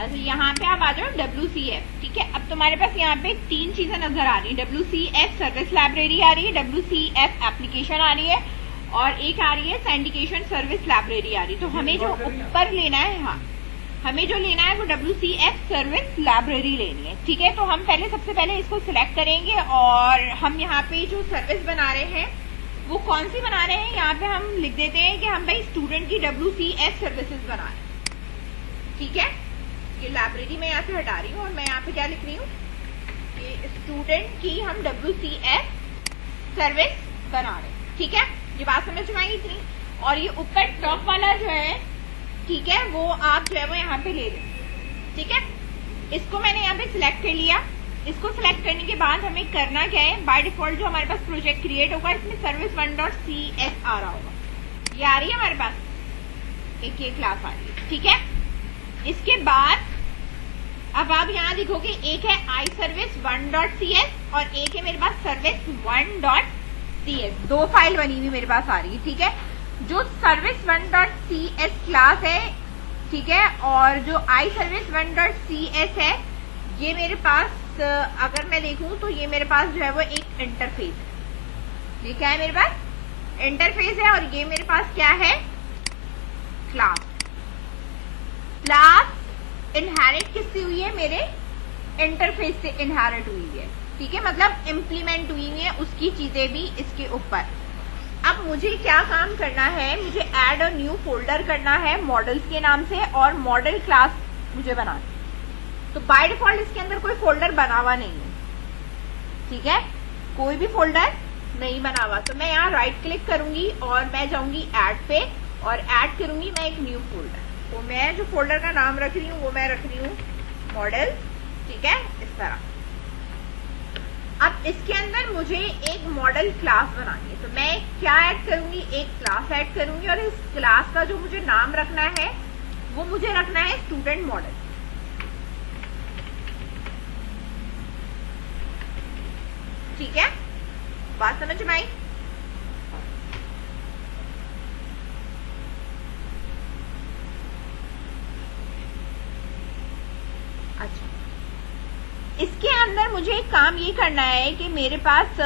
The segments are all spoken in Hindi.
अच्छा यहाँ पे आप आ जाओ WCF, ठीक है। अब तुम्हारे पास यहाँ पे 3 चीजें नजर आ रही है। WCF सर्विस लाइब्रेरी आ रही है, WCF एप्लीकेशन आ रही है, और एक आ रही है सिंडिकेशन सर्विस लाइब्रेरी आ रही है। तो हमें जो ऊपर लेना है, हाँ हमें जो लेना है वो WCF सर्विस लाइब्रेरी लेनी है, ठीक है। तो हम सबसे पहले इसको सिलेक्ट करेंगे और हम यहाँ पे जो सर्विस बना रहे हैं वो कौन सी बना रहे हैं, यहाँ पे हम लिख देते हैं कि हम भाई स्टूडेंट की WCF सर्विसेज बना रहे हैं, ठीक है। ये लाइब्रेरी मैं यहाँ से हटा रही हूँ और मैं यहाँ पे क्या लिख रही हूँ कि स्टूडेंट की हम WCF सर्विस बना रहे हैं, ठीक है। ये बात समझ में आई इतनी। और ये ऊपर टॉप वाला जो है, ठीक है, वो आप जो है वो यहाँ पे ले लें, ठीक है। इसको मैंने यहाँ पे सिलेक्ट कर लिया। इसको सिलेक्ट करने के बाद हमें करना क्या है, बाय डिफॉल्ट जो हमारे पास प्रोजेक्ट क्रिएट होगा इसमें सर्विस 1.cs आ रहा होगा, ये आ रही है हमारे पास, एक ये क्लास आ रही है, ठीक है। इसके बाद अब आप यहाँ देखोगे एक है iService 1.cs और एक है मेरे पास सर्विस 1.cs, 2 फाइल बनी हुई मेरे पास आ रही है, ठीक है। जो सर्विस 1.cs क्लास है, ठीक है, और जो iService 1.cs है, ये मेरे पास अगर मैं देखूं तो ये मेरे पास जो है वो एक इंटरफेस है। ये क्या है मेरे पास, इंटरफेस है, और ये मेरे पास क्या है, क्लास। क्लास इनहेरिट किससे हुई है, मेरे इंटरफेस से इनहेरिट हुई है, ठीक है, मतलब इम्प्लीमेंट हुई है उसकी चीजें भी इसके ऊपर। अब मुझे क्या काम करना है, मुझे ऐड अ न्यू फोल्डर करना है मॉडल्स के नाम से, और मॉडल क्लास मुझे बनाना है। तो बाय डिफॉल्ट इसके अंदर कोई फोल्डर बना हुआ नहीं है, ठीक है, कोई भी फोल्डर नहीं बना हुआ। तो मैं यहाँ राइट क्लिक करूंगी और मैं जाऊंगी ऐड पे और ऐड करूंगी मैं एक न्यू फोल्डर। तो मैं जो फोल्डर का नाम रख रही हूँ वो मैं रख रही हूँ मॉडल, ठीक है, इस तरह। अब इसके अंदर मुझे एक मॉडल क्लास बनानी है, तो मैं क्या ऐड करूंगी, एक क्लास ऐड करूंगी, और इस क्लास का जो मुझे नाम रखना है वो मुझे रखना है स्टूडेंट मॉडल, ठीक है। बात समझ में आई। अच्छा, इसके अंदर मुझे एक काम ये करना है कि मेरे पास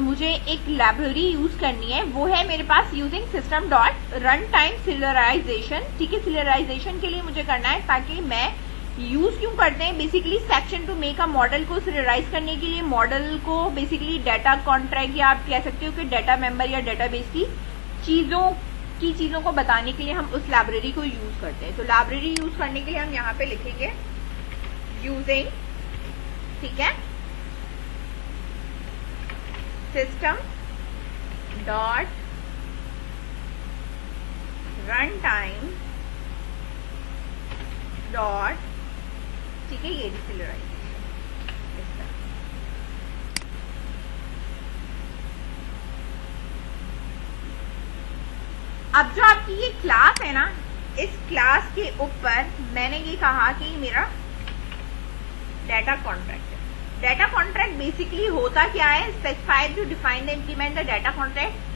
मुझे एक लाइब्रेरी यूज करनी है, वो है मेरे पास using system dot run time serialization, ठीक है। सीरियलाइजेशन के लिए मुझे करना है, ताकि मैं यूज क्यों करते हैं, basically section two make a model को सीरियलाइज करने के लिए, मॉडल को बेसिकली डाटा कॉन्ट्रैक्ट या आप कह सकते हो कि डाटा मेंबर या डाटाबेस की चीजों को बताने के लिए हम उस लाइब्रेरी को यूज करते हैं। तो लाइब्रेरी यूज करने के लिए हम यहाँ पे लिखेंगे यूजिंग, ठीक है, system dot run time dot, ठीक है, ये डिसिलराइजेशन इस तरह। अब जो आपकी ये क्लास है ना, इस क्लास के ऊपर मैंने ये कहा कि मेरा डाटा कॉन्ट्रैक्ट है। डाटा कॉन्ट्रैक्ट बेसिकली होता क्या है, specified to define the implement the data contract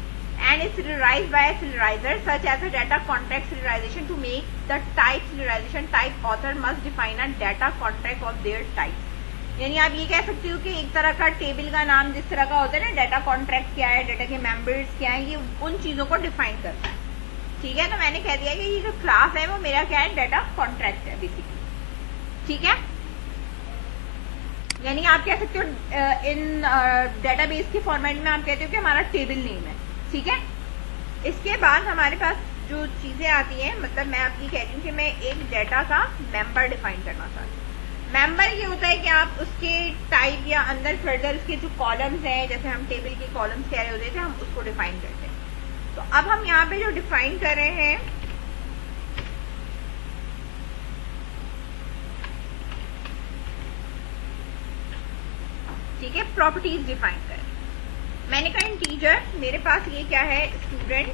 and is serialized by a serializer such as a data contract serialization to make the type serialization type author must define a data contract of their type। यानी आप ये कह सकते हो कि एक तरह का टेबल का नाम जिस तरह का होता है ना, डाटा कॉन्ट्रैक्ट क्या है, डाटा के मेंबर्स क्या है, ये उन चीजों को डिफाइन करता है, ठीक है। तो मैंने कह दिया कि ये जो क्लास है वो मेरा क्या है, डाटा कॉन्ट्रैक्ट है बेसिकली, ठीक है। यानी आप कह सकते हो इन डाटाबेस के फॉर्मेट में आप कहते हो कि हमारा टेबल नेम है, ठीक है। इसके बाद हमारे पास जो चीजें आती हैं, मतलब मैं आपकी कह रही हूँ कि मैं एक डाटा का मेंबर डिफाइन करना चाहती हूँ। मेंबर ये होता है कि आप उसके टाइप या अंदर फर्दर उसके जो कॉलम्स हैं, जैसे हम टेबल के कॉलम्स कह रहे होते थे, हम उसको डिफाइन करते हैं। तो अब हम यहाँ पे जो डिफाइन कर रहे हैं, ठीक है, प्रॉपर्टीज डिफाइन करें। मैंने कहा इंटीजर, मेरे पास ये क्या है, स्टूडेंट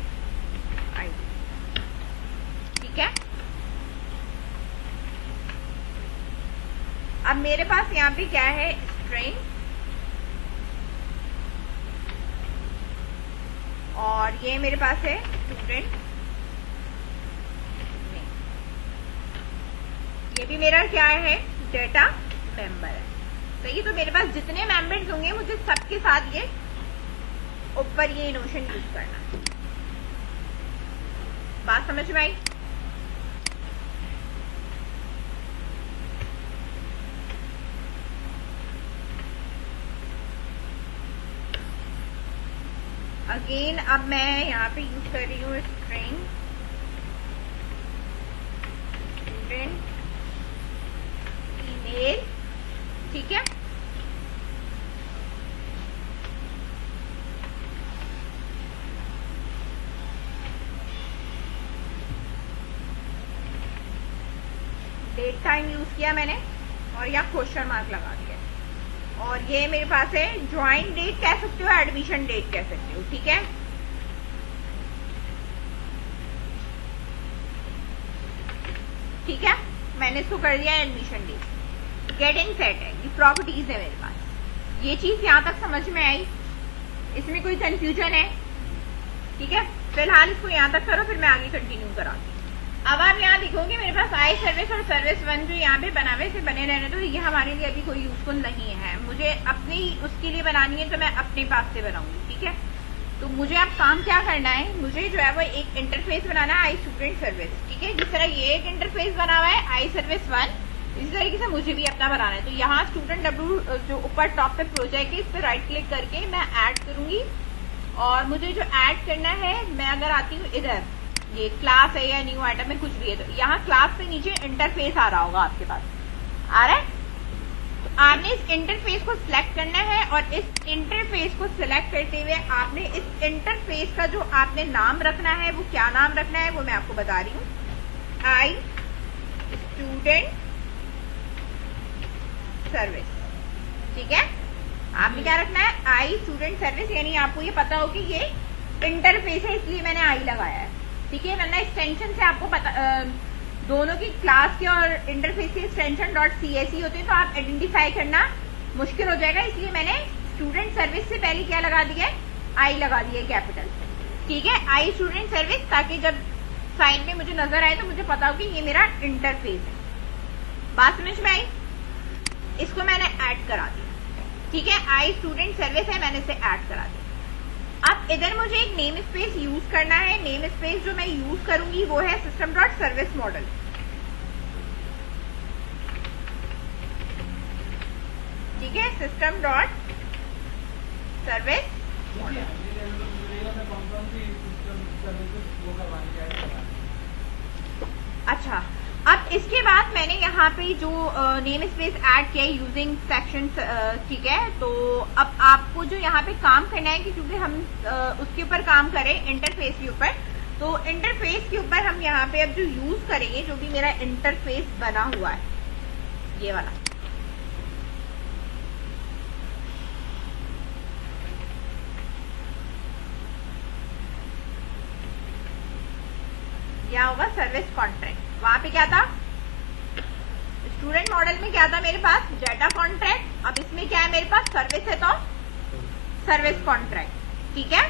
आईडी, ठीक है। अब मेरे पास यहाँ पे क्या है, स्ट्रिंग, और ये मेरे पास है स्टूडेंट, ये भी मेरा क्या है, डेटा मेंबर है। सही, तो मेरे पास जितने मेंबर्स होंगे मुझे सबके साथ ये ऊपर ये नोशन यूज करना। बात समझ में आई? अगेन अब मैं यहाँ पे यूज कर रही हूँ स्ट्रिंग स्टूडेंट ईमेल, ठीक है। डेट टाइम यूज किया मैंने और या क्वेश्चन मार्क लगा दिया, और ये मेरे पास है ज्वाइन डेट कह सकते हो, एडमिशन डेट कह सकते हो, ठीक है। ठीक है, मैंने इसको कर दिया एडमिशन डेट। गेटिंग सेट है, ये प्रॉपर्टीज है मेरे पास। ये चीज यहां तक समझ में आई? इसमें कोई कंफ्यूजन है? ठीक है, फिलहाल इसको यहां तक करो, फिर मैं आगे कंटिन्यू कराऊंगी। अब आप यहाँ देखोगे मेरे पास आई सर्विस और सर्विस वन जो यहाँ पे बनावे से बने रहने, तो ये हमारे लिए अभी कोई यूजफुल नहीं है। मुझे अपनी उसके लिए बनानी है, तो मैं अपने पास से बनाऊंगी, ठीक है। तो मुझे अब काम क्या करना है, मुझे जो है वो एक इंटरफेस बनाना है आई स्टूडेंट सर्विस, ठीक है। जिस तरह ये एक इंटरफेस बना हुआ है आई सर्विस वन, इसी तरीके से मुझे भी अपना बनाना है। तो यहाँ स्टूडेंट डब्ल्यू जो ऊपर टॉप पे प्रोजेक्ट है, इस पर राइट क्लिक करके मैं ऐड करूंगी, और मुझे जो ऐड करना है, मैं अगर आती हूँ इधर, ये क्लास है या न्यू आइटम में कुछ भी है, तो यहाँ क्लास से नीचे इंटरफेस आ रहा होगा आपके पास, आ रहा है। तो आपने इस इंटरफेस को सिलेक्ट करना है, और इस इंटरफेस को सिलेक्ट करते हुए आपने इस इंटरफेस का जो आपने नाम रखना है, वो क्या नाम रखना है वो मैं आपको बता रही हूँ। आई स्टूडेंट सर्विस, ठीक है। आपने क्या रखना है, आई स्टूडेंट सर्विस, यानी आपको ये पता हो कि ये इंटरफेस है, इसलिए मैंने आई लगाया है, ठीक है। वरना एक्सटेंशन से आपको पता दोनों की क्लास के और इंटरफेस के एक्सटेंशन .csc होते हैं, तो आप आइडेंटिफाई करना मुश्किल हो जाएगा, इसलिए मैंने स्टूडेंट सर्विस से पहले क्या लगा दिया है, आई लगा दिया है कैपिटल से, ठीक है। आई स्टूडेंट सर्विस, ताकि जब साइड में मुझे नजर आए तो मुझे पता हो कि ये मेरा इंटरफेस है। बात समझ में आई? इसको मैंने ऐड करा दिया, ठीक है। आई स्टूडेंट सर्विस है, मैंने इसे ऐड करा दिया। अब इधर मुझे एक नेम स्पेस यूज करना है। नेम स्पेस जो मैं यूज करूंगी वो है सिस्टम डॉट सर्विस मॉडल, ठीक है। System dot service model. अच्छा, अब इसके बाद मैंने यहाँ पे जो नेम स्पेस ऐड किया है यूजिंग सेक्शन, ठीक है। तो अब आपको जो यहाँ पे काम करना है कि क्योंकि हम उसके ऊपर काम करें इंटरफेस के ऊपर, तो इंटरफेस के ऊपर हम यहाँ पे अब जो यूज करेंगे, जो भी मेरा इंटरफेस बना हुआ है ये वाला, क्या होगा, सर्विस कॉन्ट्रैक्ट। वहां पे क्या था, स्टूडेंट मॉडल में क्या था मेरे पास, डाटा कॉन्ट्रैक्ट। अब इसमें क्या है मेरे पास, सर्विस है तो सर्विस कॉन्ट्रैक्ट, ठीक है।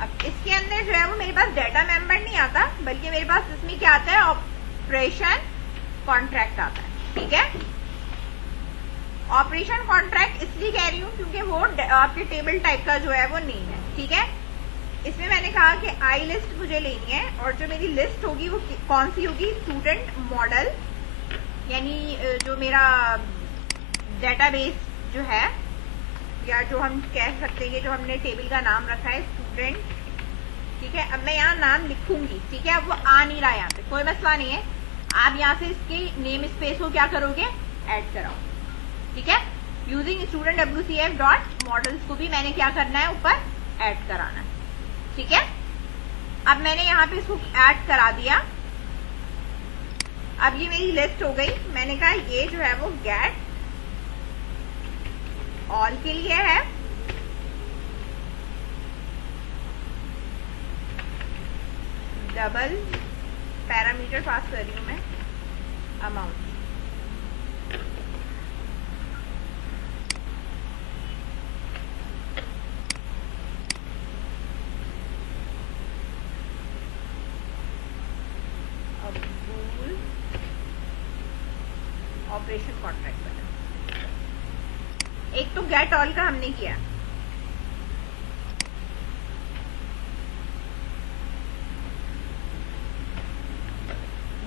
अब इसके अंदर जो है वो मेरे पास डाटा मेंबर नहीं आता, बल्कि मेरे पास इसमें क्या आता है, ऑपरेशन कॉन्ट्रैक्ट आता है, ठीक है। ऑपरेशन कॉन्ट्रैक्ट इसलिए कह रही हूँ क्योंकि वो आपके टेबल टाइप का जो है वो नहीं है, ठीक है। इसमें मैंने कहा कि आई लिस्ट मुझे लेनी है, और जो मेरी लिस्ट होगी वो कौन सी होगी, स्टूडेंट मॉडल, यानी जो मेरा डेटाबेस जो है, या जो हम कह सकते हैं जो हमने टेबल का नाम रखा है स्टूडेंट, ठीक है। अब मैं यहाँ नाम लिखूंगी, ठीक है। अब वो आ नहीं रहा है यहाँ पे, कोई मसला नहीं है। आप यहाँ से इसके नेम स्पेस को क्या करोगे, ऐड कराओ, ठीक है। Using student WCF dot models को भी मैंने क्या करना है, ऊपर ऐड कराना है, ठीक है। अब मैंने यहाँ पे इसको ऐड करा दिया। अब ये मेरी लिस्ट हो गई। मैंने कहा ये जो है वो गेट ऑल के लिए है, डबल पैरामीटर पास कर रही हूं मैं, अमाउंट, अब्दुल ऑपरेशन कॉन्ट्रैक्ट वाला। एक तो गेट ऑल का हमने किया,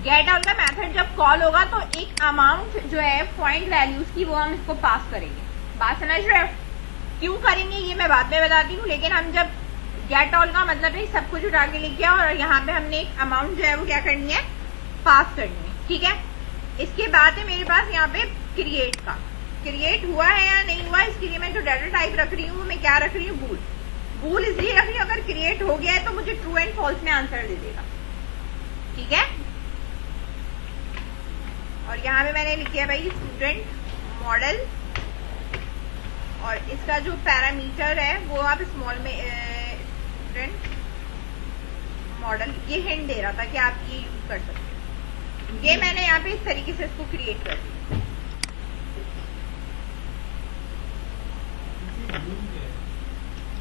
गेट ऑल का मेथड जब कॉल होगा तो एक अमाउंट जो है पॉइंट वैल्यूज की वो हम इसको पास करेंगे। बात समझ रहे हो? क्यों करेंगे ये मैं बाद में बताती हूँ, लेकिन हम जब गेट ऑल का मतलब है सब कुछ उठा के लेके आओ और यहाँ पे हमने एक अमाउंट जो है वो क्या करनी है, पास करनी है। ठीक है, इसके बाद है मेरे पास यहाँ पे क्रिएट का। क्रिएट हुआ है या नहीं हुआ, इसके लिए मैं जो डाटा टाइप रख रही हूँ मैं क्या रख रही हूँ, बूल। बूल इसलिए रख रही हूँ अगर क्रिएट हो गया है तो मुझे ट्रू एंड फॉल्स में आंसर दे देगा। ठीक है, और यहाँ पे मैंने लिखा है भाई स्टूडेंट मॉडल, और इसका जो पैरामीटर है वो आप स्मॉल में स्टूडेंट मॉडल, ये हिंट दे रहा था कि आप ये यूज कर सकते हैं। ये मैंने यहाँ पे इस तरीके से इसको क्रिएट कर दिया।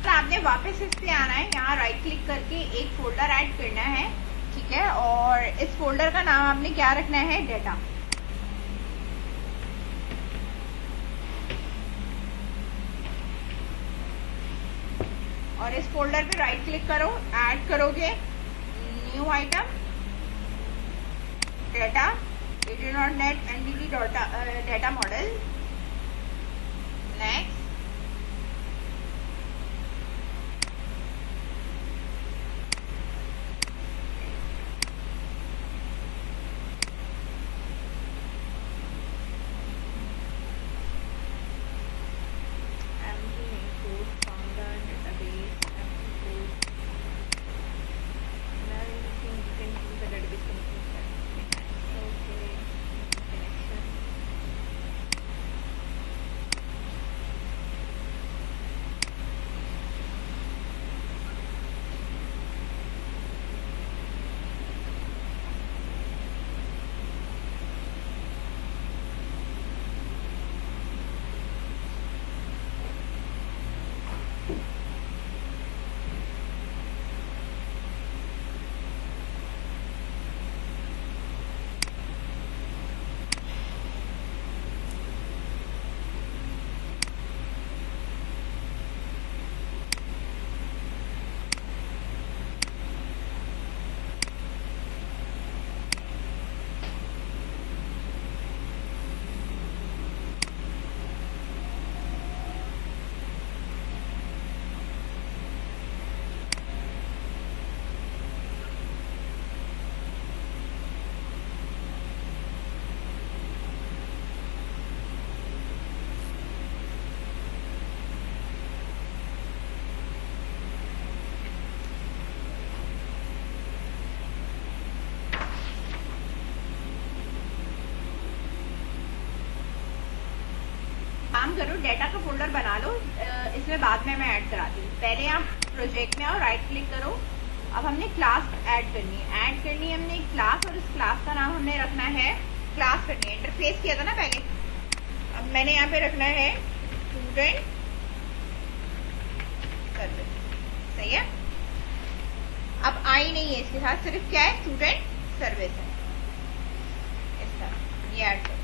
तो आपने वापस इस पे आना है, यहाँ राइट क्लिक करके एक फोल्डर ऐड करना है। ठीक है, और इस फोल्डर का नाम आपने क्या रखना है, डेटा। और इस फोल्डर पे राइट क्लिक करो, ऐड करोगे new item data AD.NET entity data model. Next, काम करो, डेटा का फोल्डर बना लो, इसमें बाद में मैं ऐड कराती हूँ। पहले आप प्रोजेक्ट में आओ, राइट क्लिक करो। अब हमने क्लास ऐड करनी है, हमने एक क्लास, और इस क्लास का नाम हमने रखना है, क्लास करनी है, इंटरफेस किया था ना पहले। अब मैंने यहाँ पे रखना है स्टूडेंट सर्विस। सही है, अब आई नहीं है इसके साथ, सिर्फ क्या है, स्टूडेंट सर्विस है, इस तरह ये ऐड करो।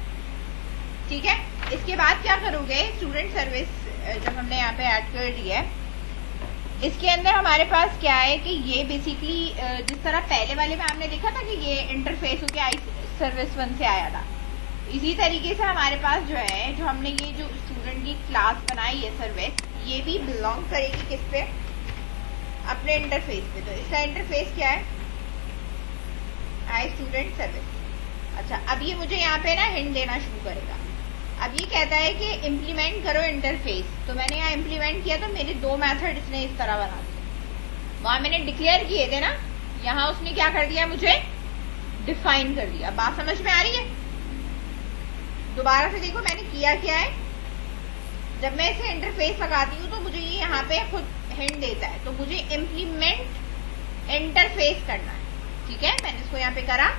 ठीक है, इसके बाद क्या करोगे, स्टूडेंट सर्विस जब हमने यहाँ पे ऐड कर दिया है, इसके अंदर हमारे पास क्या है कि ये बेसिकली जिस तरह पहले वाले में हमने देखा था कि ये इंटरफेस होके आई सर्विस 1 से आया था, इसी तरीके से हमारे पास जो है, जो हमने ये जो स्टूडेंट की क्लास बनाई है सर्विस, ये भी बिलोंग करेगी किस पे, अपने इंटरफेस पे। तो इसका इंटरफेस क्या है, आई स्टूडेंट सर्विस। अच्छा, अब ये मुझे यहाँ पे ना हिंट देना शुरू करेगा। अब ये कहता है कि इम्प्लीमेंट करो इंटरफेस, तो मैंने यहाँ इम्प्लीमेंट किया तो मेरे 2 मेथड इसने इस तरह बना दिए। वहां मैंने डिक्लेयर किए थे ना, यहाँ उसने क्या कर दिया, मुझे डिफाइन कर दिया। बात समझ में आ रही है? दोबारा से देखो मैंने किया क्या है, जब मैं इसे इंटरफेस लगाती हूँ तो मुझे ये यहाँ पे खुद हिंट देता है, तो मुझे इम्प्लीमेंट इंटरफेस करना है। ठीक है, मैंने इसको यहाँ पे करा,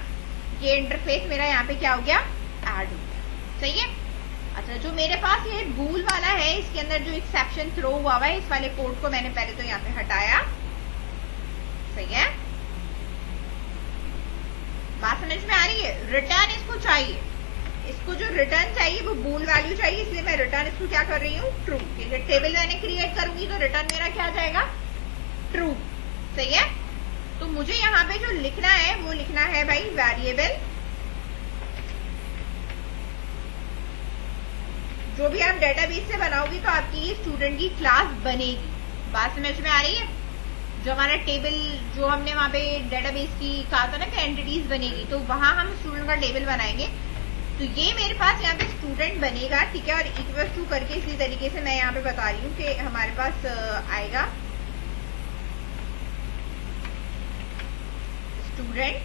ये इंटरफेस मेरा यहाँ पे क्या हो गया, ऐड हो गया। सही है। अच्छा, जो मेरे पास ये बूल वाला है, इसके अंदर जो एक्सेप्शन थ्रो हुआ है, इस वाले कोड को मैंने पहले तो यहाँ पे हटाया। सही है, बात समझ में आ रही है? रिटर्न इसको चाहिए, इसको जो रिटर्न चाहिए वो बूल वैल्यू चाहिए, इसलिए मैं रिटर्न इसको क्या कर रही हूँ, ट्रू। टेबल मैंने क्रिएट करूंगी तो रिटर्न मेरा क्या जाएगा, ट्रू। सही है। तो मुझे यहाँ पे जो लिखना है वो लिखना है भाई वेरिएबल, जो भी आप डेटाबेस से बनाओगी तो आपकी ये स्टूडेंट की क्लास बनेगी। बात समझ में आ रही है। जो हमारा टेबल जो हमने वहां पे डेटाबेस की कहा था ना कि एंटिटीज बनेगी, तो वहां हम स्टूडेंट का टेबल बनाएंगे। तो ये मेरे पास यहाँ पे स्टूडेंट बनेगा, ठीक है। और इक्वल टू करके इसी तरीके से मैं यहाँ पे बता रही हूँ कि हमारे पास आएगा स्टूडेंट।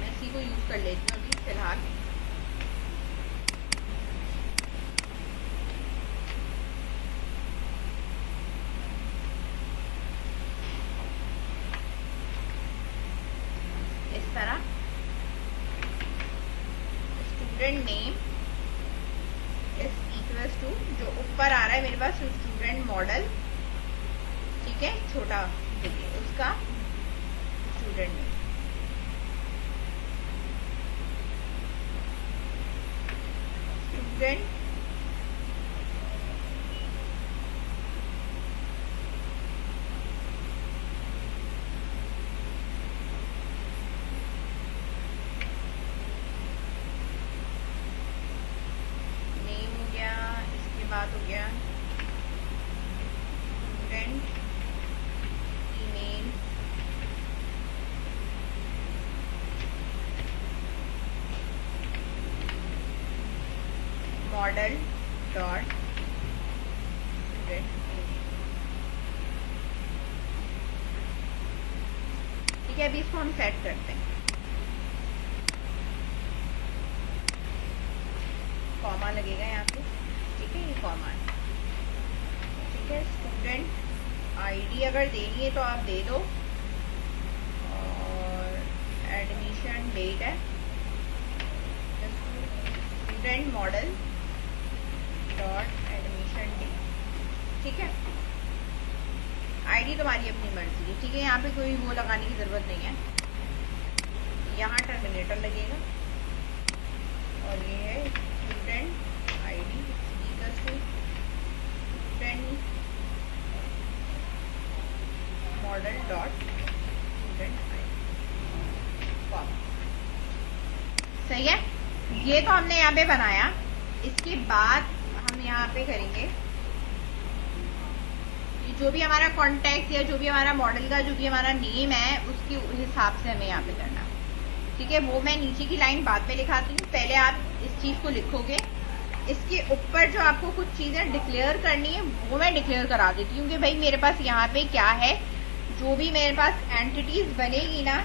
मैं इसी को यूज कर लेती हूँ अभी फिलहाल। इस तरह student name is equals to, जो ऊपर आ रहा है मेरे पास स्टूडेंट मॉडल, ठीक है, छोटा देखिए उसका स्टूडेंट नेम, स्टूडेंट हो गया, student email, model dot student email, ठीक है। अभी इसको हम सेट करते हैं, कॉमा लगेगा यहाँ पे, ठीक है, ये कॉमा है, ठीक है। स्टूडेंट आईडी अगर देनी है तो आप दे दो, और एडमिशन डेट है student model dot admission date, ठीक है। आईडी तुम्हारी अपनी मर्जी है, ठीक है। यहाँ पे कोई वो लगाने की जरूरत नहीं है, यहाँ टर्मिनेटर लगेगा, और ये है student ID student model dot student ID. सही है। ये तो हमने यहाँ पे बनाया। इसके बाद हम यहाँ पे करेंगे जो भी हमारा कॉन्टेक्ट या जो भी हमारा मॉडल का जो भी हमारा नेम है उसके हिसाब से हमें यहाँ पे करना, ठीक है। वो मैं नीचे की लाइन बाद में लिखाती हूँ, पहले आप इस चीज को लिखोगे। इसके ऊपर जो आपको कुछ चीजें डिक्लेयर करनी है वो मैं डिक्लेयर करा देती हूँ कि भाई मेरे पास यहाँ पे क्या है, जो भी मेरे पास एंटिटीज बनेगी ना,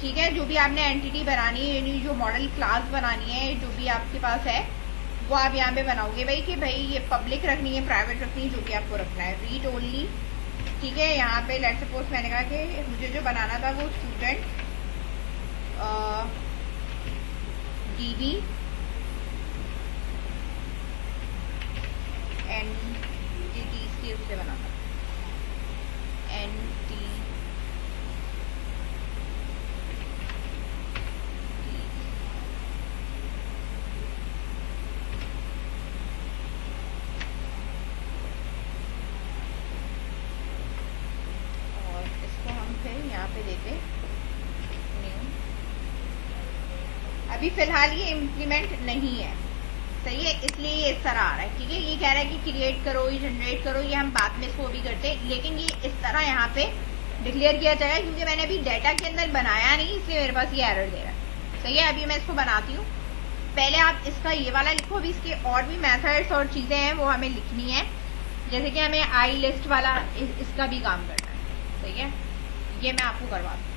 ठीक है, जो भी आपने एंटिटी बनानी है, यानी जो मॉडल क्लास बनानी है, जो भी आपके पास है वो आप यहाँ पे बनाओगे भाई कि भाई ये पब्लिक रखनी है, प्राइवेट रखनी है, जो भी आपको रखना है, रीड ओनली, ठीक है। यहाँ पे लेट्स सपोज मैंने कहा कि मुझे जो बनाना था वो स्टूडेंट डीबी एंटिटीज के उससे बनाना, एंटी पे देते न्यू। अभी फिलहाल ये इम्प्लीमेंट नहीं है, सही है, इसलिए ये इस तरह आ रहा है, ठीक है। ये कह रहा है कि क्रिएट करो, ये जनरेट करो, ये हम बाद में इसको भी करते हैं, लेकिन ये इस तरह यहाँ पे डिक्लेयर किया जाएगा क्योंकि मैंने अभी डाटा के अंदर बनाया नहीं, इसलिए मेरे पास ये एरर दे रहा है। सही है। अभी मैं इसको बनाती हूँ। पहले आप इसका ये वाला लिखो, अभी इसके और भी मेथड्स और चीजें हैं वो हमें लिखनी है, जैसे कि हमें आई लिस्ट वाला इसका भी काम करना है, सही है। ये मैं आपको करवाती हूँ,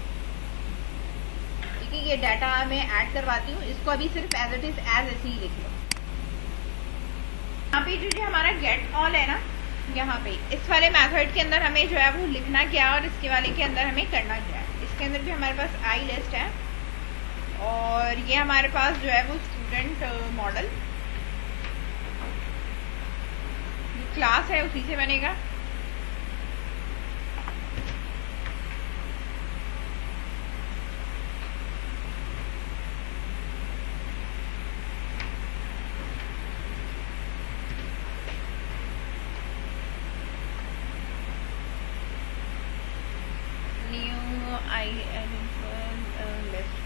ठीक है। ये डाटा मैं ऐड करवाती हूँ, इसको अभी सिर्फ एज इट इज एज ऐसे ही लिख लो। यहाँ पे जो हमारा गेट ऑल है ना, यहाँ पे इस वाले मेथड के अंदर हमें जो है वो लिखना क्या है और इसके वाले के अंदर हमें करना क्या है। इसके अंदर भी हमारे पास आई लिस्ट है और ये हमारे पास जो है वो स्टूडेंट मॉडल क्लास है, उसी से बनेगा। List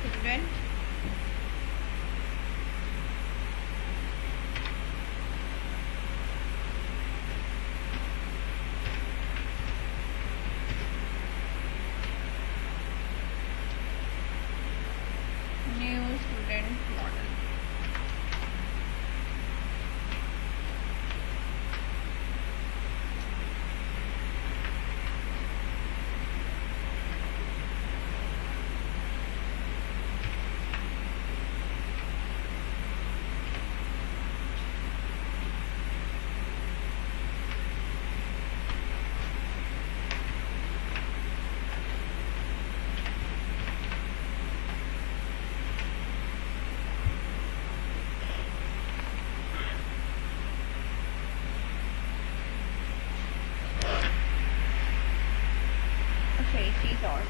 student new student model. अच्छा एक चीज और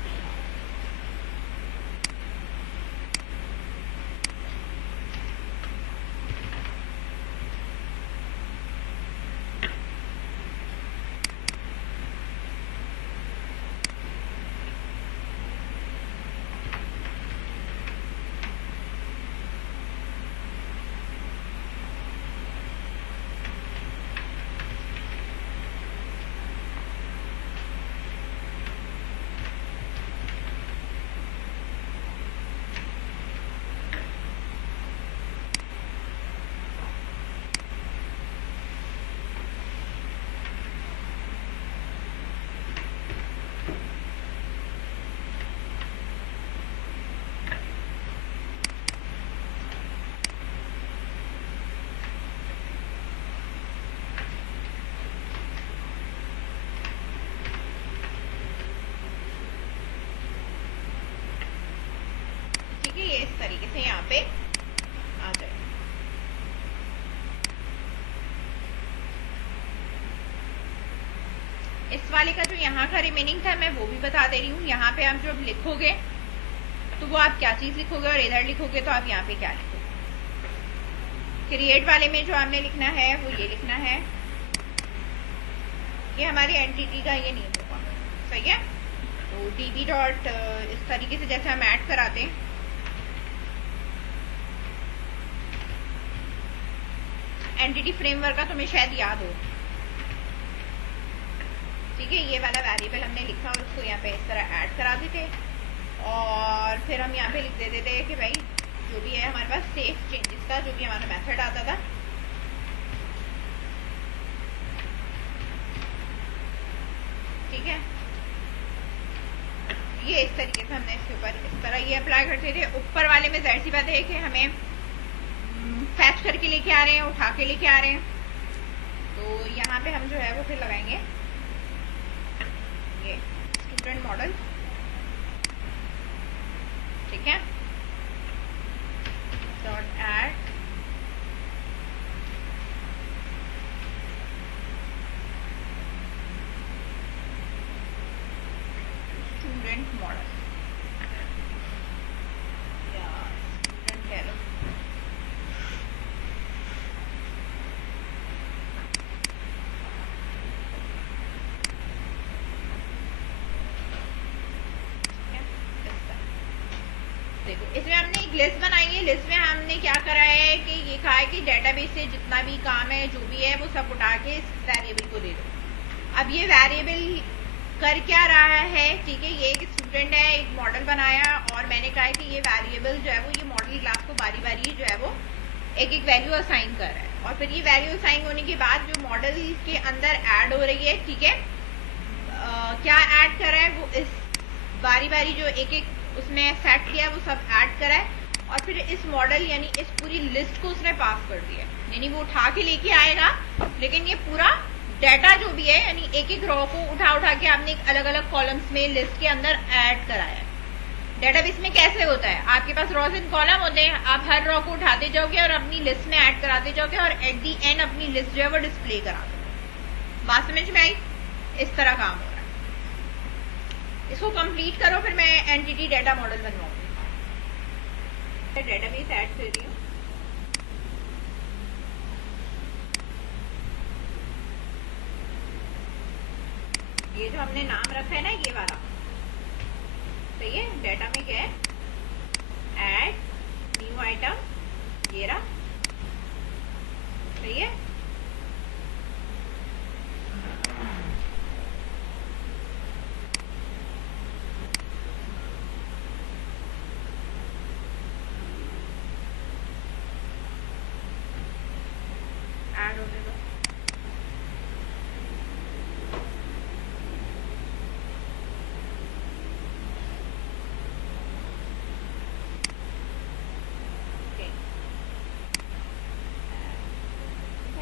ये इस तरीके से यहाँ पे आ जाए। इस वाले का जो यहाँ का रिमेनिंग था मैं वो भी बता दे रही हूँ। यहाँ पे आप जब लिखोगे तो वो आप क्या चीज लिखोगे और इधर लिखोगे तो आप यहाँ पे क्या लिखोगे। क्रिएट वाले में जो आपने लिखना है वो ये लिखना है, ये हमारी एंटिटी का ये नेम होगा, सही है। तो db डॉट इस तरीके से जैसे हम ऐड कराते हैं, एंटिटी फ्रेमवर्क का तुम्हें शायद याद हो, ठीक है। ये वाला वेरिएबल हमने लिखा और उसको यहाँ पे इस तरह ऐड करा देते और फिर हम यहाँ पे लिख देते थे कि भाई जो भी है हमारे पास सेफ चेंजेस का जो भी हमारा मेथड आता था, ठीक है। ये इस तरीके से हमने इसके ऊपर इस तरह ये अप्लाई करते थे। ऊपर वाले में जाहिर सी बात है कि हमें फैच करके लेके आ रहे हैं, उठा के लेके आ रहे हैं, तो यहाँ पे हम जो है वो फिर लगाएंगे ये स्टूडेंट मॉडल, ठीक है। डॉट ऐड स्टूडेंट मॉडल या स्टूडेंट कह लो, इसमें हमने एक लिस्ट बनाई है। लिस्ट में हमने क्या करा है कि ये कहा है कि डेटाबेस से जितना भी काम है जो भी है वो सब उठा के इस वेरिएबल को दे दो। अब ये वेरिएबल कर क्या रहा है, ठीक है। ये एक स्टूडेंट है, एक मॉडल बनाया और मैंने कहा है कि ये वेरिएबल जो है वो ये मॉडल क्लास को बारी बारी जो है वो एक एक वैल्यू असाइन कर रहा है और फिर ये वैल्यू असाइन होने के बाद जो मॉडल के अंदर ऐड हो रही है, ठीक है, क्या ऐड कर रहा है वो इस बारी बारी जो एक एक उसने सेट किया वो सब ऐड करा है और फिर इस मॉडल यानी इस पूरी लिस्ट को उसने पास कर दिया। यानी वो उठा के लेके आएगा लेकिन ये पूरा डाटा जो भी है यानी एक एक रो को उठा उठा के आपने एक अलग अलग कॉलम्स में लिस्ट के अंदर ऐड कराया है। डेटाबेस में कैसे होता है, आपके पास रॉज एंड कॉलम होते हैं, आप हर रॉ को उठाते जाओगे और अपनी लिस्ट में ऐड कराते जाओगे और एट दी एंड अपनी लिस्ट जो है वो डिस्प्ले करा दोगे। बात समझ में आई? इस तरह काम हो रहा है। इसको कंप्लीट करो, फिर मैं एंटिटी डेटा मॉडल बनवाऊंगी। डेटाबेस ऐड कर रही हूँ। ये जो हमने नाम रखा है ना, ये वाला सही है। डेटा में क्या है, ऐड न्यू आइटम, ये रहा, सही है। ऐड होने दो।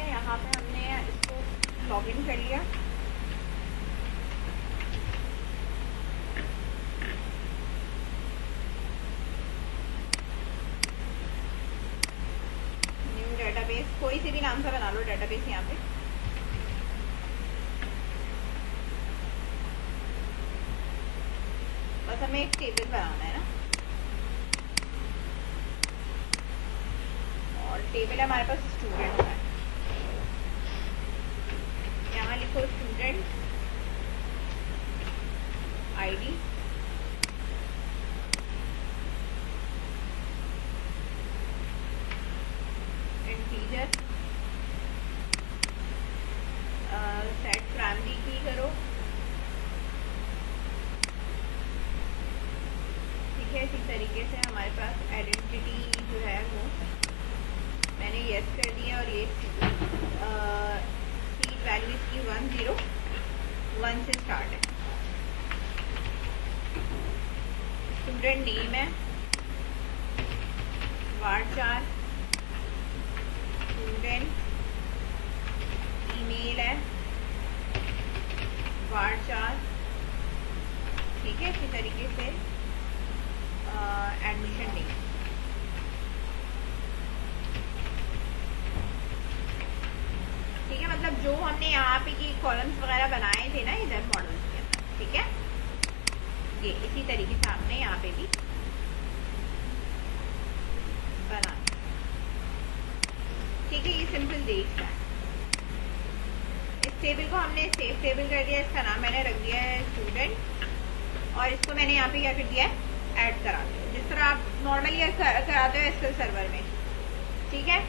यहाँ पे हमने इसको लॉगिन कर लिया। न्यू डेटाबेस, कोई सी भी नाम से बना लो डेटाबेस यहाँ पे। बस हमें एक टेबल बनाना है ना, और टेबल हमारे पास स्टूडेंट है। यहाँ लिखो student ID, integer, set primary की करो, ठीक है। इसी तरीके से हमारे पास आइडेंटिटी जो है वो मैंने यस कर दिया, और ये सीड वैल्यू इसकी 101 से स्टार्ट है। स्टूडेंट नेम है varchar, स्टूडेंट ईमेल है varchar, ठीक है। इसी तरीके से एडमिशन डेट, ठीक है। मतलब जो हमने यहाँ पे ये कॉलम्स वगैरह बनाए थे ना इधर मॉडल्स के अंदर, ठीक है, ये इसी तरीके से आपने यहाँ पे भी बना, ठीक है। ये सिंपल देख रहा है। इस टेबल को हमने सेव टेबल कर दिया, इसका नाम मैंने रख दिया है स्टूडेंट, और इसको मैंने यहाँ पे क्या कर दिया है, ऐड करा दिया, जिस तरह आप नॉर्मली कराते हो एसक्यूएल सर्वर में, ठीक है।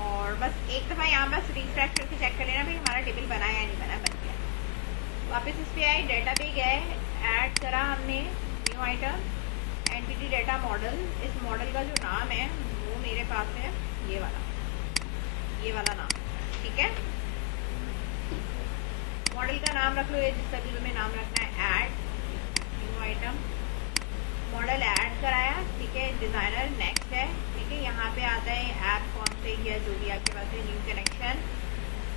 और बस एक दफ़ा यहाँ बस रिफ्रेश करके चेक कर लेना भाई हमारा टेबल बना या नहीं बना, बन गया। वापस इस पर आए, डेटा पे गए, ऐड करा हमने new item, entity data model. इस मॉडल का जो नाम है वो मेरे पास है ये वाला नाम, ठीक है। मॉडल का नाम रख लो, ये जिसका भी तुम्हें नाम रखना है। Add new item, model add कराया, ठीक है। डिजाइनर नेक्स्ट है, ठीक है। यहाँ पे आता है ऐप कौन से या जो भी आपके पास है। न्यू कनेक्शन,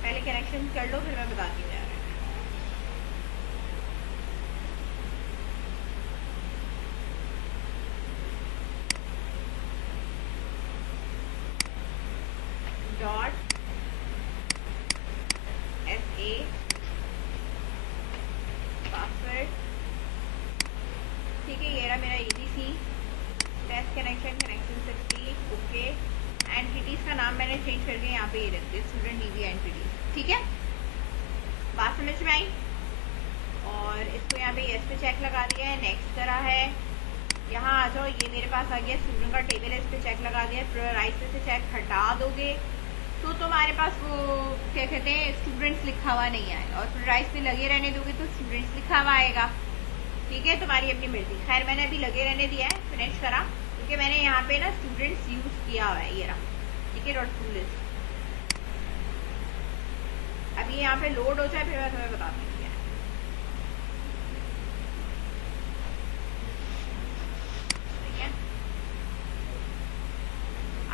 पहले कनेक्शन कर लो फिर मैं बताती हूँ। डॉट SA पासवर्ड, ठीक है। ये रहा मेरा ABC test connection 60, okay. Entities का नाम मैंने चेंज करके यहाँ पे ये रख दिया, स्टूडेंट DB एंटिटीज, ठीक है। बात समझ में आई? और इसको यहाँ पे यस पे चेक लगा दिया है, नेक्स्ट करा है। यहाँ आ जाओ, ये मेरे पास आ गया स्टूडेंट का टेबल है, इस पे चेक लगा दिया। प्रियोराइज से चेक हटा दोगे तो तुम्हारे पास वो क्या कहते हैं स्टूडेंट्स लिखा हुआ नहीं आएगा, और प्रियोराइज पे लगे रहने दोगे तो स्टूडेंट्स लिखा हुआ आएगा, ठीक है। तुम्हारी अपनी मर्जी। खैर मैंने अभी लगे रहने दिया है, फिनिश करा, क्योंकि मैंने यहाँ पे ना स्टूडेंट्स यूज किया हुआ है, ये रहा, ठीक है। डॉट टू लिस्ट, अभी यहाँ पे लोड हो जाए फिर मैं तुम्हें बता दूंगी।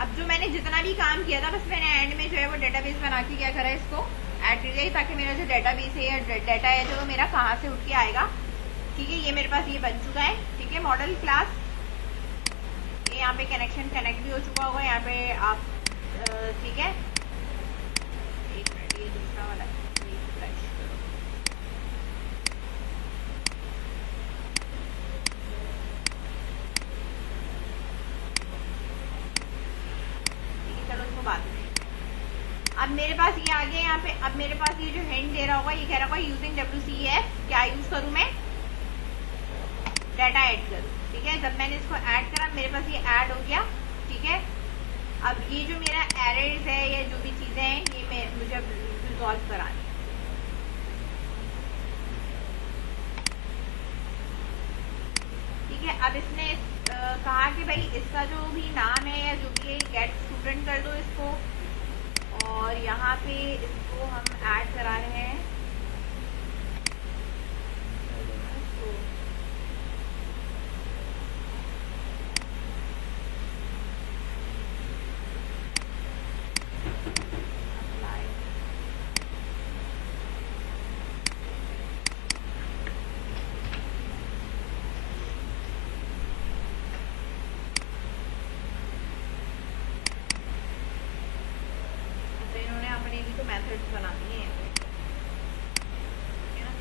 अब जो मैंने जितना भी काम किया था बस मैंने एंड में जो है वो डेटाबेस बना के क्या करा, इसको ऐड कर दिया, ताकि मेरा जो डेटाबेस है या डेटा है जो मेरा कहाँ से उठ के आएगा, ठीक है। ये मेरे पास ये बन चुका है, ठीक है। ठीक है। मॉडल क्लास ये यहाँ पे कनेक्ट भी हो चुका होगा यहाँ पे आप, ठीक है। एक मिनट, ये दूसरा वाला रिफ्रेश करो। ठीक है, चलो इसको बाद में। अब मेरे पास ये आ गया यहाँ पे। अब मेरे पास ये जो हिंट दे रहा होगा, ये कह रहा होगा यूजिंग WCF, क्या यूज करूं मैं? डाटा ऐड करूं, ठीक है। जब मैंने इसको ऐड करा, मेरे पास ये ऐड हो गया, ठीक है। अब ये जो मेरा एरर्स है या जो भी चीजें हैं, ये मुझे अब रिजॉल्व करानी है। ठीक है। अब इसने कहा कि भाई इसका जो भी नाम है या जो भी है, गेट स्टूडेंट कर दो इसको, और यहाँ पे इसको हम ऐड करा रहे हैं। मेथड्स बना दिए हैं, ठीक है ना।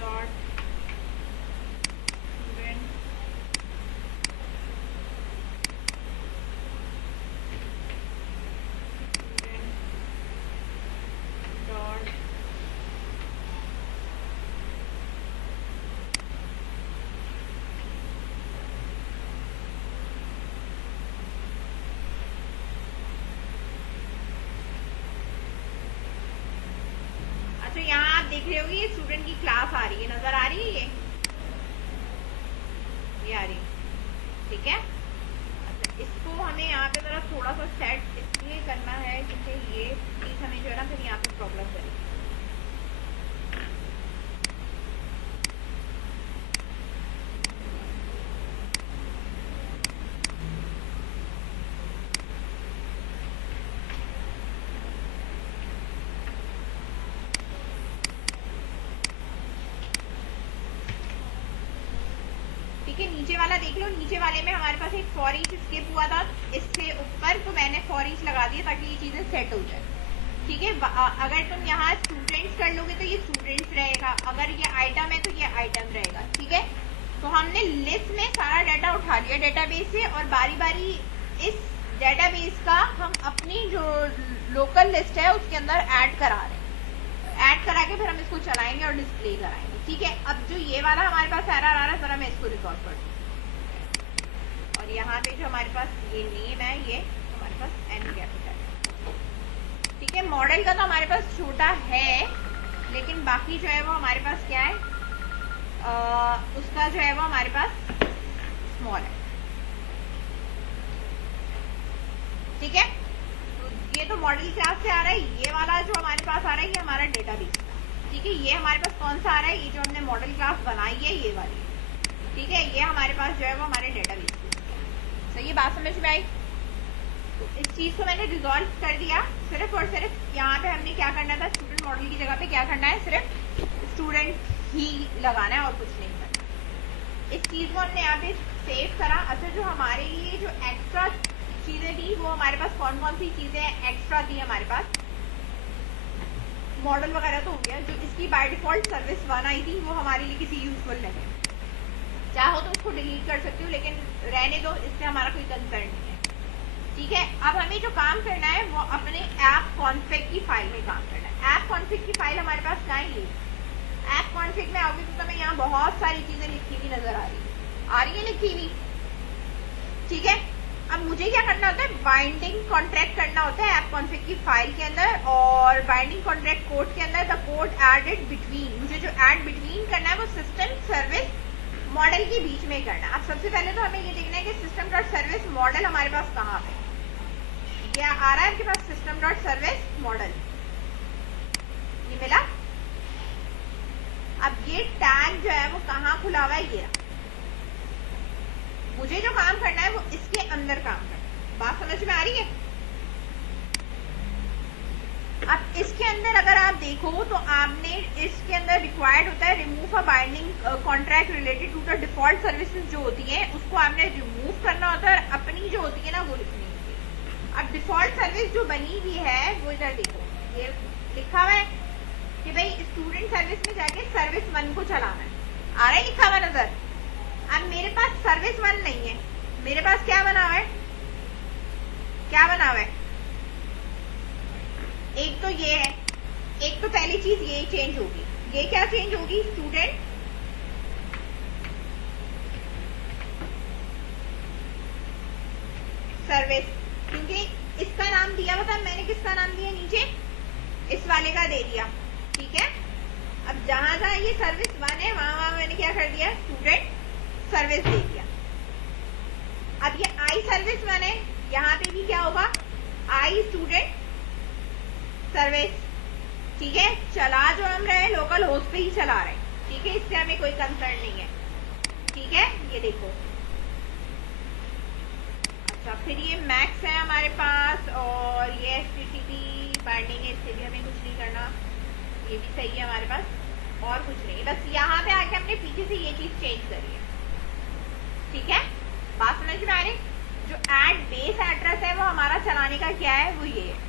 डॉट स्टूडेंट डॉट तो यहाँ आप देख रहे होगे ये स्टूडेंट की क्लास आ रही है, नजर आ रही है, ये आ रही है, ठीक है। अच्छा, इसको हमें यहाँ पे जरा थोड़ा सा सेट इसलिए करना है क्योंकि ये चीज हमें जो है ना फिर यहाँ पे प्रॉब्लम करेगी। नीचे वाला देख लो, नीचे वाले में हमारे पास एक फॉर ईच स्किप हुआ था इससे ऊपर, तो मैंने फॉर ईच लगा दिया ताकि ये चीजें सेट हो जाए, ठीक है। अगर तुम यहाँ स्टूडेंट्स कर लोगे तो ये स्टूडेंट्स रहेगा, अगर ये आइटम है तो ये आइटम रहेगा, ठीक है। तो हमने लिस्ट में सारा डाटा उठा लिया डेटाबेस से, और बारी बारी इस डेटाबेस का हम अपनी जो लोकल लिस्ट है उसके अंदर ऐड करा रहे हैं। ऐड करा के फिर हम इसको चलाएंगे और डिस्प्ले कराएंगे, ठीक है। अब जो ये वाला हमारे पास एरर आ रहा है, जरा मैं इसको रिकॉर्ड कर दूं। और यहाँ पे जो हमारे पास ये नेम है, ये हमारे पास एन कैपिटल है, ठीक है। मॉडल का तो हमारे पास छोटा है, लेकिन बाकी जो है वो हमारे पास क्या है, उसका जो है वो हमारे पास स्मॉल है, ठीक है। तो ये तो मॉडल क्लास से आ रहा है। ये वाला जो हमारे पास आ रहा है, ये हमारा डेटाबेस, ठीक है। ये हमारे पास कौन सा आ रहा है, ये जो हमने मॉडल क्लास बनाई है ये वाली, ठीक है। ये हमारे पास जो है वो हमारे डेटाबेस, सही है, बात समझ में आई। तो इस चीज को मैंने रिजॉल्व कर दिया। सिर्फ और सिर्फ यहाँ पे हमने क्या करना था, स्टूडेंट मॉडल की जगह पे क्या करना है, सिर्फ स्टूडेंट ही लगाना है और कुछ नहीं करना। इस चीज को हमने यहाँ पे सेव करा। अच्छा, जो हमारे लिए जो एक्स्ट्रा चीजें थी, वो हमारे पास कौन कौन सी चीजें एक्स्ट्रा थी हमारे पास, मॉडल वगैरह तो हो गया। जो इसकी बाय डिफॉल्ट सर्विस 1 आई थी, वो हमारे लिए किसी यूजफुल नहीं है। चाहो तो उसको डिलीट कर सकती हूँ, लेकिन रहने दो, इससे हमारा कोई कंसर्न नहीं है, ठीक है। अब हमें जो काम करना है वो अपने ऐप कॉन्फ़िग की फाइल में काम करना है। ऐप कॉन्फ़िग की फाइल हमारे पास कहाँ है, ऐप कॉन्फ़िग में आओगे तो तुम्हें यहाँ बहुत सारी चीजें लिखी हुई नजर आ रही है लिखी हुई, ठीक है। अब मुझे क्या करना होता है, बाइंडिंग कॉन्ट्रैक्ट करना होता है ऐप कॉन्फ़िग की फाइल के अंदर, और बाइंडिंग कॉन्ट्रैक्ट कोड के अंदर द कोड एडेड बिटवीन, मुझे जो ऐड बिटवीन करना है वो सिस्टम सर्विस मॉडल के बीच में करना है। अब सबसे पहले तो हमें ये देखना है कि सिस्टम डॉट सर्विस मॉडल हमारे पास कहाँ पे, ये आ रहा है आपके पास सिस्टम डॉट सर्विस मॉडल, ये मिला। अब ये टैग जो है वो कहाँ खुला हुआ है, ये मुझे जो काम करना है वो इसके अंदर काम करना है। बात समझ में आ रही है? अब इसके अंदर अगर आप देखो तो आपने इसके अंदर रिक्वायर्ड होता है remove a binding contract related to the default services जो होती है उसको आपने रिमूव करना होता है, और अपनी जो होती है ना वो लिखनी होती है। अब डिफॉल्ट सर्विस जो बनी हुई है वो इधर देखो, ये लिखा हुआ है कि भाई स्टूडेंट सर्विस में जाके सर्विस 1 को चलाना है। आ रहा है लिखा हुआ नजर? अब मेरे पास सर्विस 1 नहीं है, मेरे पास क्या बना हुआ है? क्या बना हुआ है? एक तो ये है, एक तो पहली चीज ये चेंज होगी। ये क्या चेंज होगी? स्टूडेंट सर्विस, क्योंकि इसका नाम दिया हुआ था, मैंने किसका नाम दिया नीचे? इस वाले का दे दिया, ठीक है। अब जहां जहां ये सर्विस 1 है वहां वहां मैंने क्या कर दिया? स्टूडेंट सर्विस दे दिया। अब ये आई सर्विस 1 है, यहाँ पे भी क्या होगा? आई स्टूडेंट सर्विस, ठीक है। चला जो हम रहे लोकल होस्ट पे ही चला रहे, ठीक है, इससे हमें कोई कंसर्न नहीं है, ठीक है। ये देखो, अच्छा फिर ये मैक्स है हमारे पास, और ये एचटीटीपी बाइंडिंग है, इससे भी हमें कुछ नहीं करना, ये भी सही है हमारे पास, और कुछ नहीं। बस यहाँ पे आके हमने पीछे से ये चीज चेंज करी है, ठीक है। बात समझ में आ रही? जो एड बेस एड्रेस है वो हमारा चलाने का क्या है? वो ये है।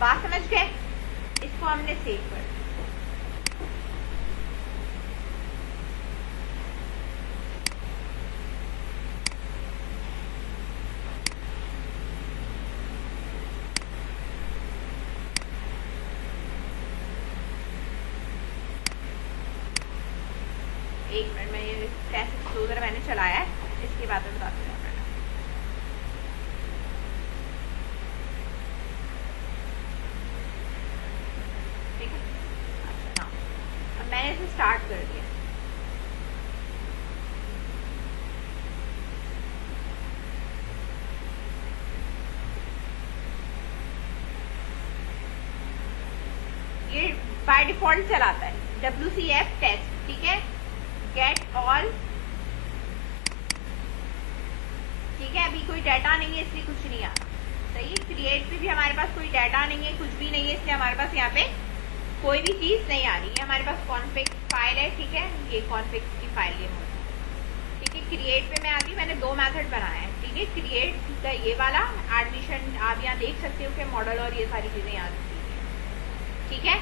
बात समझ गए? इसको हमने सेव कर दिया। एक मिनट में ये कैसे क्लोजर मैंने चलाया है, इसके बाद में बताती हूँ। मैंने इसे स्टार्ट कर दिया। ये बाय डिफॉल्ट चलाता है WCF टेस्ट, ठीक है। गेट ऑल, ठीक है। अभी कोई डाटा नहीं है इसलिए कुछ नहीं आ रहा, सही। क्रिएट पे भी हमारे पास कोई डाटा नहीं है, कुछ भी नहीं है, इसलिए हमारे पास यहाँ पे कोई भी चीज नहीं आ रही है। हमारे पास कॉन्फिग फाइल है, ठीक है, ये कॉन्फिग की फाइल ये ठीक है। क्रिएट पे मैं अभी मैंने 2 मेथड बनाया है, ठीक है। क्रिएट का ये वाला एडमिशन, आप यहाँ देख सकते हो कि मॉडल और ये सारी चीजें यहाँ ठीक है।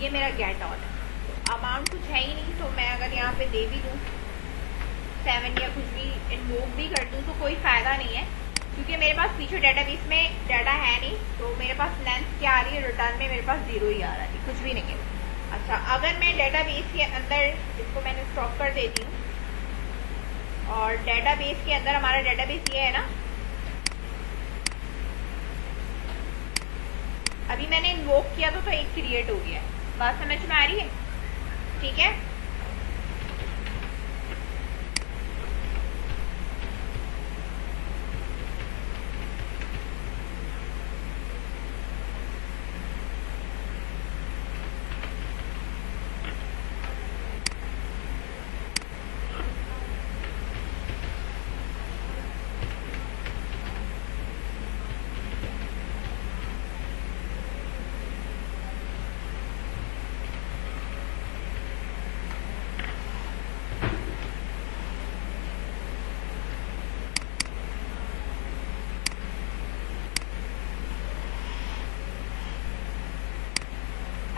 ये मेरा गेट ऑल है, तो अमाउंट कुछ है ही नहीं, तो मैं अगर यहाँ पे दे भी दूँ 7 या कुछ भी इन्वोक भी कर दूँ तो कोई फायदा नहीं है, क्योंकि मेरे पास पीछे डेटाबेस में डाटा है नहीं। तो मेरे पास लेंथ क्या आ रही है? रिटर्न में मेरे पास 0 ही आ रहा है, कुछ भी नहीं है। अच्छा, अगर मैं डेटाबेस के अंदर इसको मैंने स्टॉप कर देती हूँ, और डेटाबेस के अंदर हमारा डेटाबेस ये है ना, अभी मैंने इन्वोक किया तो एक क्रिएट हो गया। बात समझ में आ रही है? ठीक है।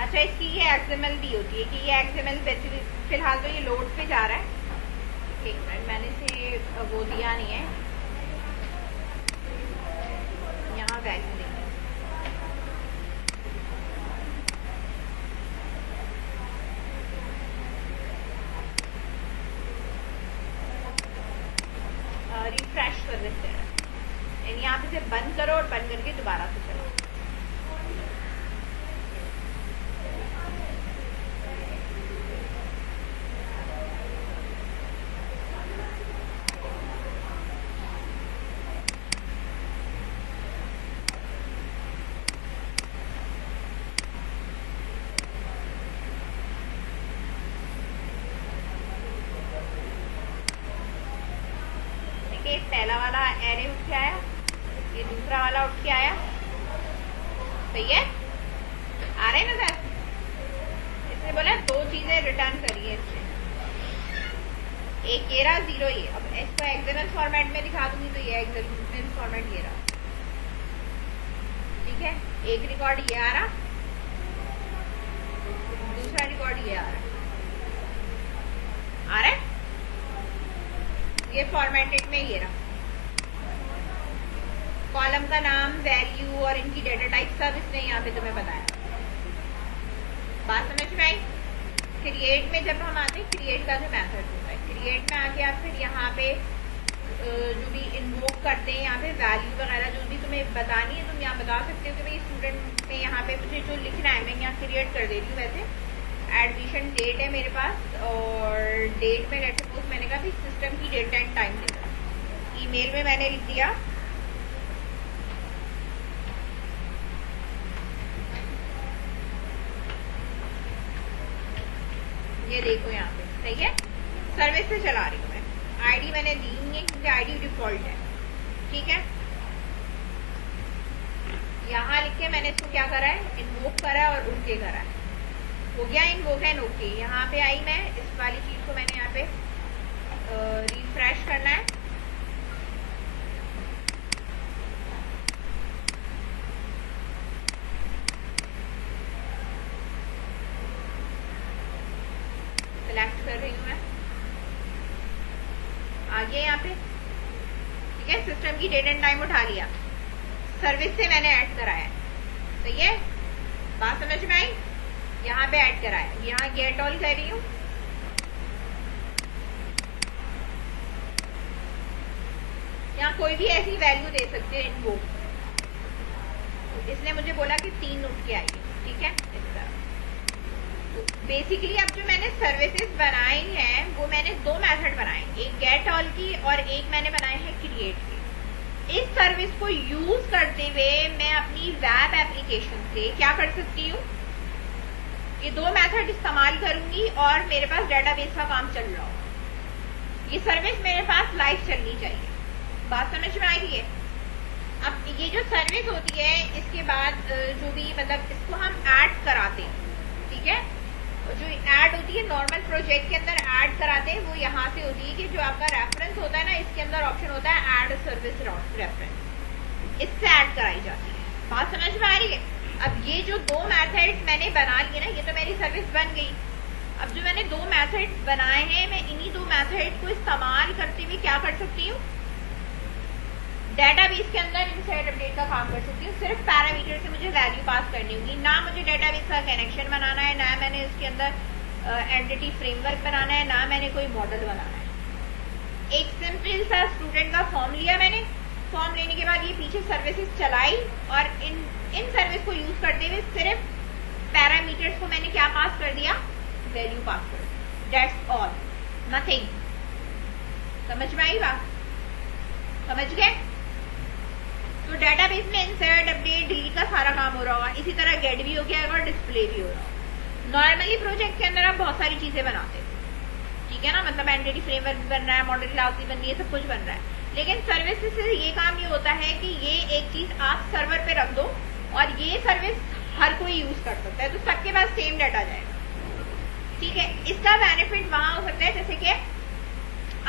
अच्छा, इसकी ये XML भी होती है कि ये XML फिलहाल तो ये लोड पे जा रहा है। एक मिनट, मैंने इसे वो दिया नहीं है, यहाँ वैल्यू देंगे। रिफ्रेश कर देते हैं, यानी आप इसे बंद करो और बंद करके दोबारा से चलाओ। ये पहला वाला एरे उठ के आया, ये दूसरा वाला उठ के आया, सही है, आ रहे हैं ना सर? इसने बोला 2 चीजें रिटर्न करिए इससे, एक ये रहा 0 ये। अब इसको एक्सएमएल फॉर्मेट में दिखा दूंगी तो ये एक्सएमएल फॉर्मेट ये रहा, ठीक है। एक रिकॉर्ड ये आ रहा, दूसरा रिकॉर्ड ये आ रहा है, ये फॉर्मेटेड में ये रहा। कॉलम का नाम, वैल्यू और इनकी डेटा टाइप सब इसने यहाँ पे तुम्हें बताया। बात समझ में आई? क्रिएट में जब हम आते हैं, क्रिएट का जो मेथड होता है, क्रिएट में आके आप फिर यहाँ पे जो भी इन्वोक करते हैं, यहाँ पे वैल्यू वगैरह जो भी तुम्हें बतानी है तुम यहाँ बता सकते हो कि भाई स्टूडेंट ने यहाँ पे मुझे जो लिखना है मैं यहाँ क्रिएट कर दे रही हूँ। वैसे एडमिशन डेट है मेरे पास और डेट में लेट सपोज मैंने कहा सिस्टम की डेट एंड टाइम दे दो, ईमेल में मैंने लिख दिया ये देखो यहाँ पे, सही है। सर्विस से चला रही हूँ मैं, आईडी मैंने दी नहीं है क्योंकि आईडी डिफॉल्ट है, ठीक है। यहाँ लिख के मैंने इसको क्या करा है, इन्वोक करा है और ओके करा है, हो गया इन्वोक एंड ओके। यहाँ पे आई मैं, इस वाली चीज को मैंने यहाँ पे रिफ्रेश करना है, सिलेक्ट कर रही हूँ मैं, आ गया यहाँ पे, ठीक है। सिस्टम की डेट एंड टाइम उठा लिया, सर्विस से मैंने ऐड कराया, सही है। बात समझ में आई? यहाँ पे ऐड कराया, यहाँ गेट ऑल कर रही हूँ, यहाँ कोई भी ऐसी वैल्यू दे सकते हो इनको। इसने मुझे बोला कि 3 नोट के आइए, ठीक है, इस तरह। बेसिकली अब जो मैंने सर्विसेज बनाई हैं वो मैंने 2 मेथड बनाए, एक गेट ऑल की और एक मैंने बनाए हैं क्रिएट की। इस सर्विस को यूज करते हुए मैं अपनी वेब एप्लीकेशन से क्या कर सकती हूँ, ये 2 मेथड इस्तेमाल करूंगी और मेरे पास डेटाबेस का काम चल रहा हो। ये सर्विस मेरे पास लाइव चलनी चाहिए। बात समझ में आई है? अब ये जो सर्विस होती है इसके बाद जो भी मतलब इसको हम ऐड कराते हैं, ठीक है। जो ऐड होती है नॉर्मल प्रोजेक्ट के अंदर ऐड कराते हैं वो यहाँ से होती है कि जो आपका रेफरेंस होता है ना, इसके अंदर ऑप्शन होता है ऐड सर्विस रेफरेंस, इससे ऐड कराई जाती है। बात समझ में आ रही है? अब ये जो 2 मेथड मैंने बना लिए ना, ये तो मेरी सर्विस बन गई। अब जो मैंने 2 मेथड बनाए हैं मैं इन्हीं 2 मेथड को इस्तेमाल करते हुए क्या कर सकती हूँ, डेटाबेस के अंदर इंसर्ट अपडेट का काम कर सकती हूँ। सिर्फ पैरामीटर से मुझे वैल्यू पास करनी होगी, ना मुझे डेटाबेस का कनेक्शन बनाना है, ना मैंने इसके अंदर एंटिटी फ्रेमवर्क बनाना है, ना मैंने कोई मॉडल बनाना है। एक सिंपल सा स्टूडेंट का फॉर्म लिया मैंने, फॉर्म लेने के बाद ये पीछे सर्विसेज चलाई और इन सर्विस को यूज करते हुए सिर्फ पैरामीटर्स को मैंने क्या पास कर दिया, वैल्यू पास कर दी, दैट्स ऑल, नथिंग। समझ में आई बात? समझ गए? तो डेटाबेस में इंसर्ट अपडेट डिलीट का सारा काम हो रहा होगा, इसी तरह गेट भी हो गया और डिस्प्ले भी हो रहा होगा। नॉर्मली प्रोजेक्ट के अंदर आप बहुत सारी चीजें बनाते हैं, ठीक है ना, मतलब एंटिटी फ्रेमवर्क भी बन रहा है, मॉडल क्लास भी बन रही है, सब कुछ बन रहा है। लेकिन सर्विस से ये काम ये होता है कि ये एक चीज आप सर्वर पे रख दो और ये सर्विस हर कोई यूज कर सकता है, तो सबके पास सेम डाटा जाएगा, ठीक है। इसका बेनिफिट वहां हो सकता है जैसे कि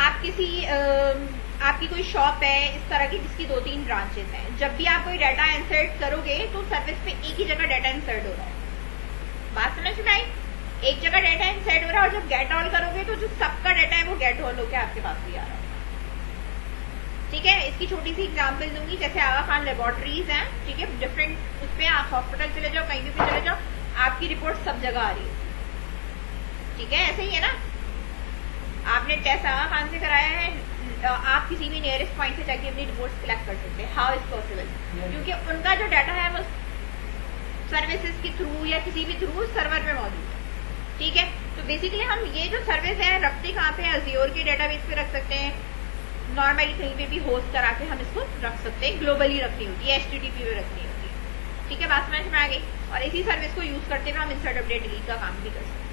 आप किसी आपकी कोई शॉप है इस तरह की जिसकी 2-3 ब्रांचेस हैं, जब भी आप कोई डाटा इंसर्ट करोगे तो सर्विस पे एक ही जगह डाटा इंसर्ट हो रहा है। बात समझ में आई? एक जगह डाटा इंसर्ट हो रहा है और जब गेट ऑल करोगे तो जो सबका डाटा है वो गेट ऑल होकर आपके पास भी आ रहा है, ठीक है। इसकी छोटी सी एग्जांपल दूंगी, जैसे आगा खान लेबोरेटरीज हैं, ठीक है, डिफरेंट उस पर आप हॉस्पिटल चले जाओ, कहीं भी चले जाओ, आपकी रिपोर्ट सब जगह आ रही है, ठीक है। ऐसे ही है ना, आपने टेस्ट आगा खान से कराया है, आप किसी भी नियरेस्ट पॉइंट से जाके अपनी रिपोर्ट कलेक्ट कर सकते हैं। How is possible? क्योंकि उनका जो डाटा है वो सर्विसेज के थ्रू या किसी भी थ्रू सर्वर पे मौजूद है, ठीक है। तो बेसिकली हम ये जो सर्विस है रखते कहाँ पे, अज़्योर के डेटाबेस पे रख सकते हैं, नॉर्मली कहीं पे भी होस्ट करा के हम इसको रख सकते हैं, ग्लोबली रखनी होती है, HTTP पे रखनी होती है, ठीक है। बात समझ में आ गई? और इसी सर्विस को यूज करते हुए हम इंसर्ट अपडेट डिलीट का काम भी कर सकते हैं।